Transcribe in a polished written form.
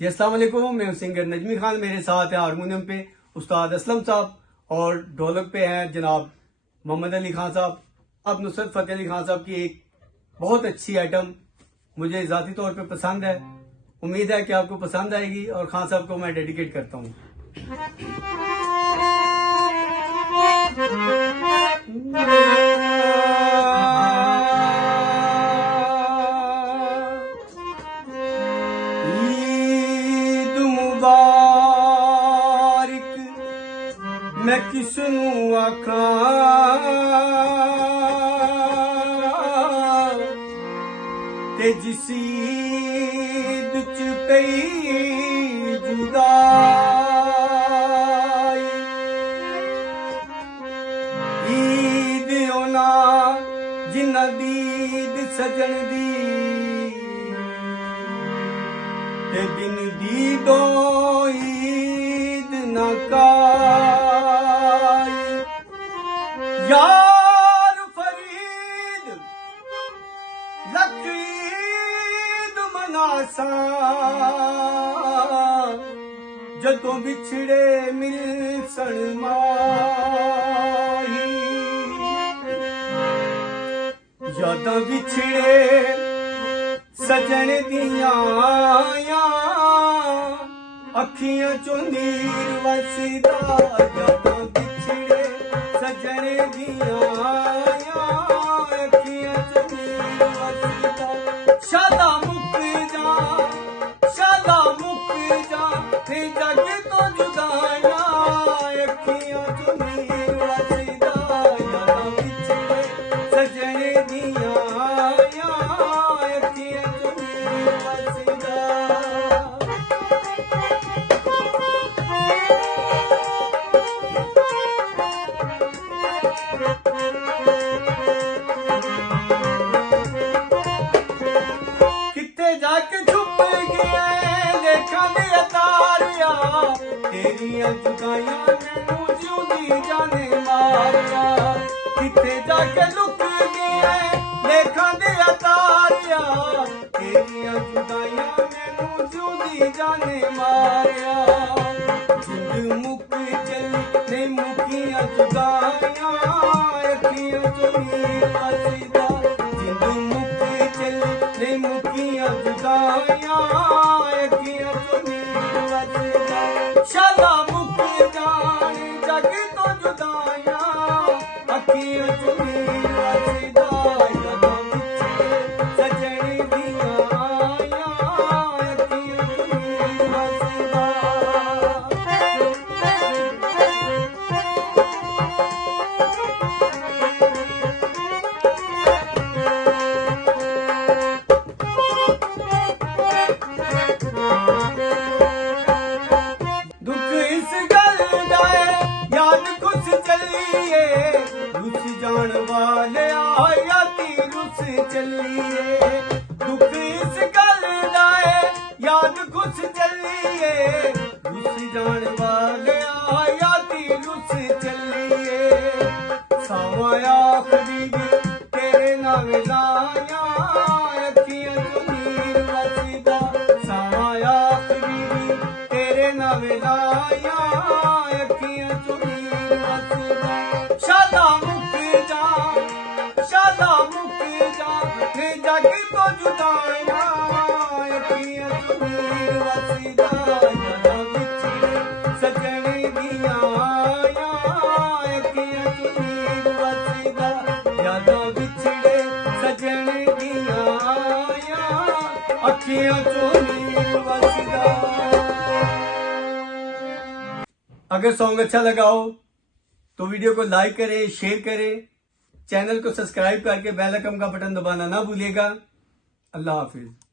जी अस्सलाम वालेकुम, मैं हूं सिंगर नजमी खान। मेरे साथ है हारमोनियम पे उस्ताद असलम साहब और ढोलक पे हैं जनाब मोहम्मद अली खान साहब। अब नुसरत फतेह अली खान साहब की एक बहुत अच्छी आइटम मुझे ज़ाती तौर पे पसंद है। उम्मीद है कि आपको पसंद आएगी और खान साहब को मैं डेडिकेट करता हूँ। ईद मुबारक मैं किसनू आखां ते जिस ईद च पई जुदाई। ईद ओना जिन्ना दीद सजन दी ते बिन दीदो ईद न काई। यार फरीद लख ईद मनासा जदों बिछड़े मिलसन माही। यादां बिछड़े सजन दियां अखियां चों नीर वसदा। यादां बिछड़े सजन दियां अखियां चों नीर वसदा। शादा मुक जा ते जग तो जुदाया अखियां चों नीर वसदा। यादां बिछड़े सजन दियां अखियां चों नीर वसदा। किथे जाके छुप गया देखा दे तारिया तेरिया जुदाइयां मैनू जिउंदी जाने मारिया। किथे जाके लुक गया देखा दे तारिया तेरिया जुदाइयां मैनू जिउंदी जाने मारिया। जिंद मुक चली नहीं मुकिया जुदाइयां अखियां चों नीर वसदा। जिंद मुक चली नहीं मुकिया जुदाइयां अखियां चों नीर वसदा। शाला मुक जान जग तो जुदाइयां अखियां चों नीर वसदा। यादां बिछड़े सजन दियां अखियां चों नीर वसदा। दुख इस गल दा याद खुश चलिए रुस जान वाले यादी रुस चलिए। दुख इस गल दा याद खुश चलिए रुस जान वाले यादी रुस चलिए। सावा आखरी तेरे नाल लाया अखियां चों नीर वसदा। सावा आखरी तेरे नाल लाया अखियां चों नीर वसदा। शादा मुक जा ते जग तो जुदाइयां अखियां चों नीर वसदा। यादां बिछड़े सजन दियां अखियां चों नीर वसदा। यादां बिछड़े सजन दियां अखियां चों नीर वसदा। अगर सॉन्ग अच्छा लगा हो तो वीडियो को लाइक करें, शेयर करें, चैनल को सब्सक्राइब करके बेल आइकन का बटन दबाना ना भूलिएगा। अल्लाह हाफिज।